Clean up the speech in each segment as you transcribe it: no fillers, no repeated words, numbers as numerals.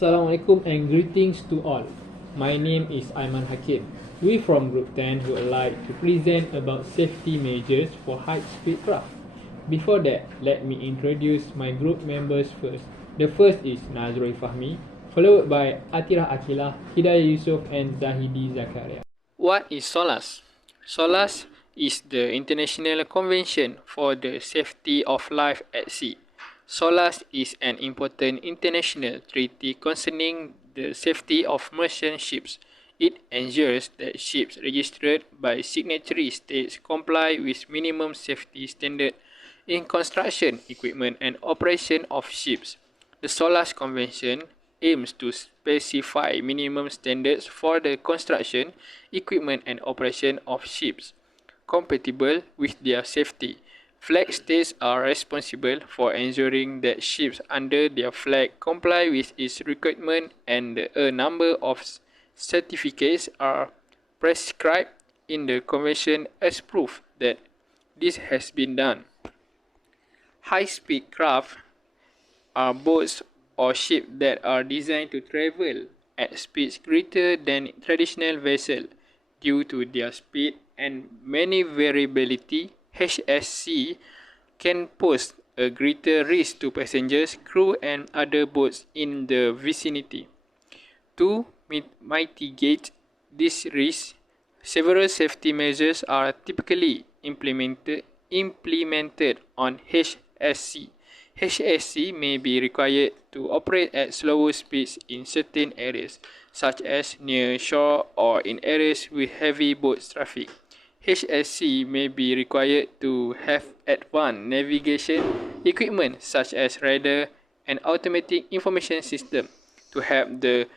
Assalamualaikum and greetings to all. My name is Aiman Hakim. We from Group 10 would like to present about safety measures for high-speed craft. Before that, let me introduce my group members first. The first is Nazrul Fahmi, followed by Atirah Akilah, Hidayah Yusof and Zahidi Zakaria. What is Solas? Solas is the International Convention for the Safety of Life at Sea. Solas is an important international treaty concerning the safety of merchant ships. It ensures that ships registered by signatory states comply with minimum safety standards in construction, equipment, and operation of ships. The Solas Convention aims to specify minimum standards for the construction, equipment, and operation of ships compatible with their safety. Flag states are responsible for ensuring that ships under their flag comply with its requirements, and a number of certificates are prescribed in the convention as proof that this has been done. High-speed craft are boats or ships that are designed to travel at speeds greater than traditional vessels. Due to their speed and maneuverability, HSC can pose a greater risk to passengers, crew, and other boats in the vicinity. To mitigate this risk, several safety measures are typically implemented on HSC. HSC may be required to operate at slower speeds in certain areas, such as near shore or in areas with heavy boat traffic. HSC may be required to have advanced navigation equipment such as radar and automatic information system to help the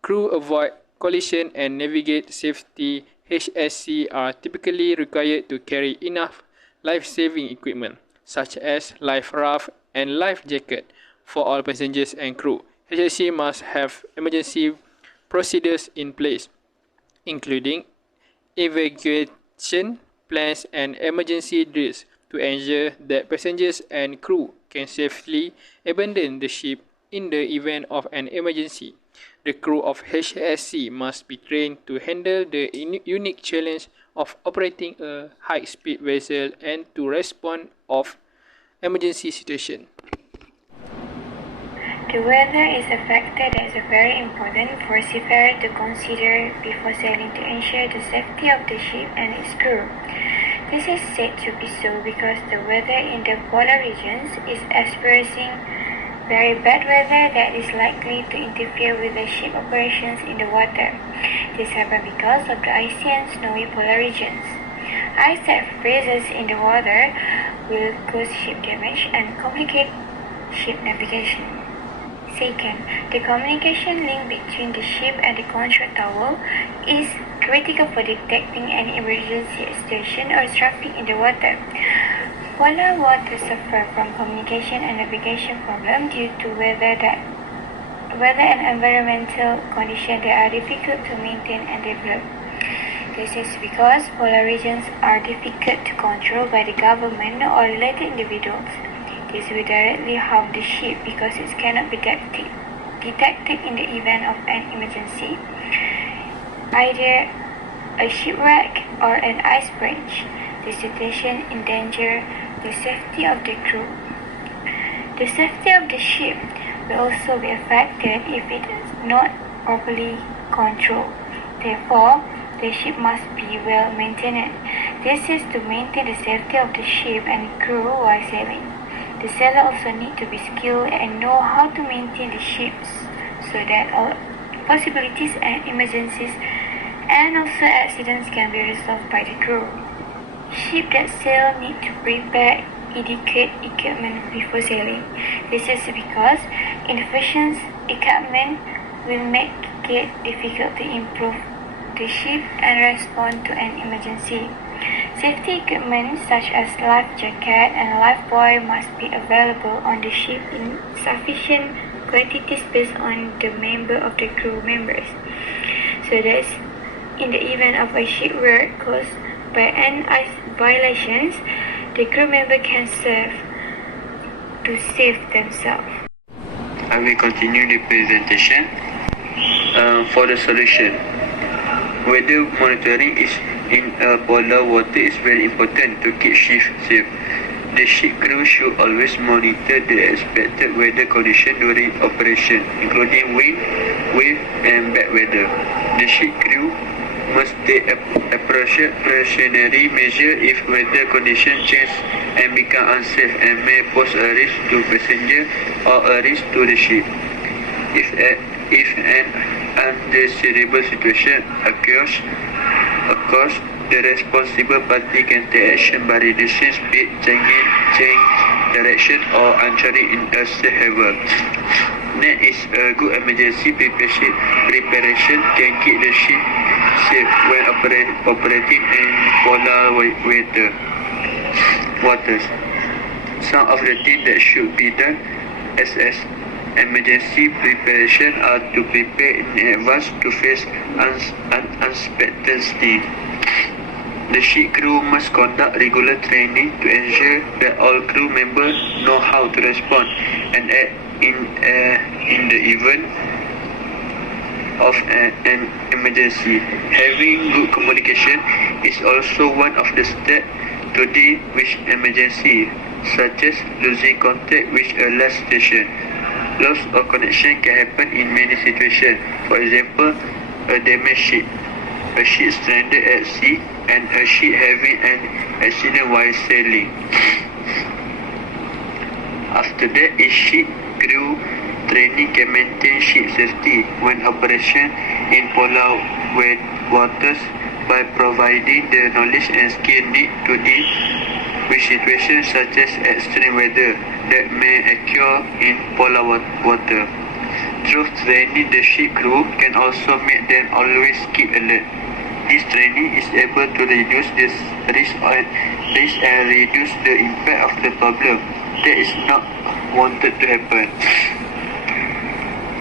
crew avoid collision and navigate safely. HSC are typically required to carry enough life-saving equipment such as life raft and life jacket for all passengers and crew. HSC must have emergency procedures in place, including evacuation plans and emergency drills to ensure that passengers and crew can safely abandon the ship in the event of an emergency. The crew of HSC must be trained to handle the unique challenge of operating a high-speed vessel and to respond of emergency situation. The weather is a factor that is very important for seafarers to consider before sailing to ensure the safety of the ship and its crew. This is said to be so because the weather in the polar regions is experiencing very bad weather that is likely to interfere with the ship operations in the water. This happens because of the icy and snowy polar regions. Ice that freezes in the water will cause ship damage and complicate ship navigation. Second, the communication link between the ship and the control tower is critical for detecting any emergency situation or traffic in the water. Polar waters suffer from communication and navigation problems due to weather and environmental conditions that are difficult to maintain and develop. This is because polar regions are difficult to control by the government or related individuals. This will directly harm the ship because it cannot be detected in the event of an emergency, either a shipwreck or an ice breach. The situation endangers the safety of the crew. The safety of the ship will also be affected if it is not properly controlled. Therefore, the ship must be well maintained. This is to maintain the safety of the ship and crew while sailing. The sailor also needs to be skilled and know how to maintain the ships so that all possibilities and emergencies and also accidents can be resolved by the crew. Ships that sail need to prepare adequate equipment before sailing. This is because inefficient equipment will make it difficult to improve the ship and respond to an emergency. Safety equipment such as life jacket and life buoy must be available on the ship in sufficient quantities based on the member of the crew members, so that in the event of a shipwreck caused by an ice violations, the crew member can serve to save themselves. I will continue the presentation. For the solution, weather monitoring is in polar water is very important to keep ship safe. The ship crew should always monitor the expected weather condition during operation, including wind, wave, and bad weather. The ship crew must take a precautionary measure if weather conditions change and become unsafe and may pose a risk to passenger or a risk to the ship. If an undesirable situation occurs, the responsible party can take action by reducing speed, change direction, or anchoring in a safe haven. Next is a good emergency preparation can keep the ship safe when operating in polar waters. Some of the things that should be done as emergency preparation are to prepare in advance to face unexpected needs. The ship crew must conduct regular training to ensure that all crew members know how to respond and act in the event of an emergency. Having good communication is also one of the steps to deal with emergency, such as losing contact with a last station. Loss of connection can happen in many situations. For example, a damaged ship, a ship stranded at sea, and a ship having an accident while sailing. After that, is ship crew training can maintain ship safety when operation in polar waters by providing the knowledge and skill needed to deal with situations such as extreme weather that may occur in polar water. Through training, the ship crew can also make them always keep alert. This training is able to reduce the risk and reduce the impact of the problem that is not wanted to happen.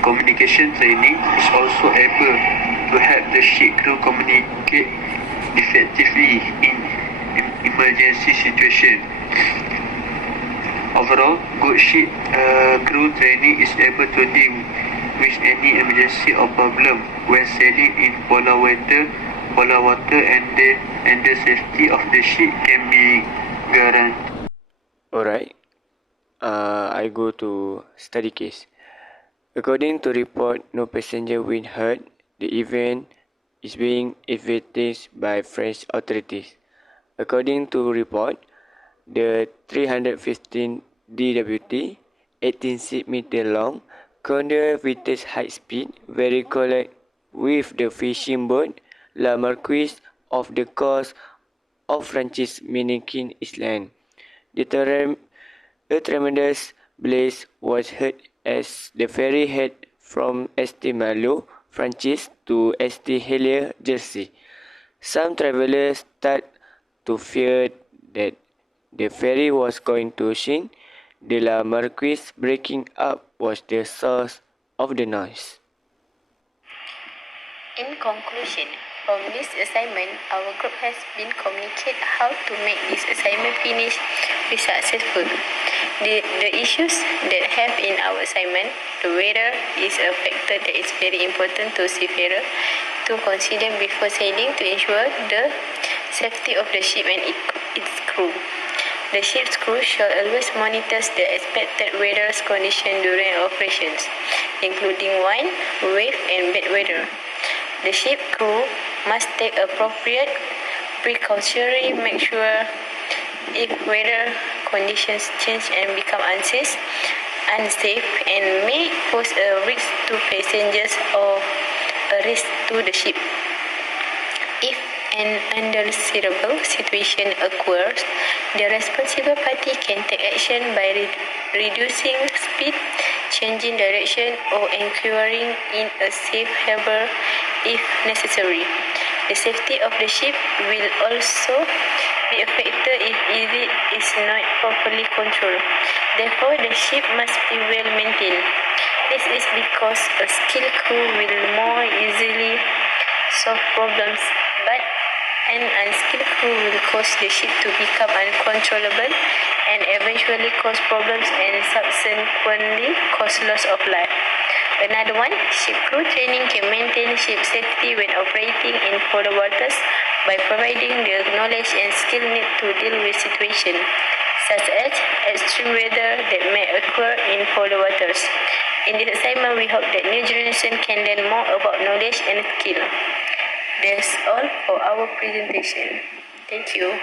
Communication training is also able to help the ship crew communicate effectively in emergency situation. Overall, good ship crew training is able to deal with any emergency or problem when sailing in polar water, and the safety of the ship can be guaranteed. Alright, I go to study case. According to report, no passenger were hurt. The event is being investigated by French authorities. According to report, the 315 DWT, 18 meter long, conduit with high speed, very collide with the fishing boat La Marquise off the coast of France's Minikin Island. A tremendous blaze was heard as the ferry head from St. Malo, France to St. Helier, Jersey. Some travelers started to fear that the ferry was going to sink. The La Marquise breaking up was the source of the noise. In conclusion, from this assignment, our group has been communicate how to make this assignment finish be successful. The issues that have in our assignment, the weather is a factor that is very important to seafarer to consider before sailing to ensure the safety of the ship and its crew. The ship's crew shall always monitor the expected weather condition during operations, including wind, wave, and bad weather. The ship crew must take appropriate precautionary measures if weather conditions change and become unsafe, and may pose a risk to passengers or a risk to the ship. If an undesirable situation occurs, the responsible party can take action by reducing speed, changing direction, or anchoring in a safe harbor if necessary. The safety of the ship will also be affected if it is not properly controlled. Therefore, the ship must be well maintained. This is because a skilled crew will more easily solve problems, but An unskilled crew will cause the ship to become uncontrollable and eventually cause problems and subsequently cause loss of life. Another one, ship crew training can maintain ship safety when operating in polar waters by providing the knowledge and skill needed to deal with situations such as extreme weather that may occur in polar waters. In this assignment, we hope that new generation can learn more about knowledge and skill. That's all for our presentation. Thank you.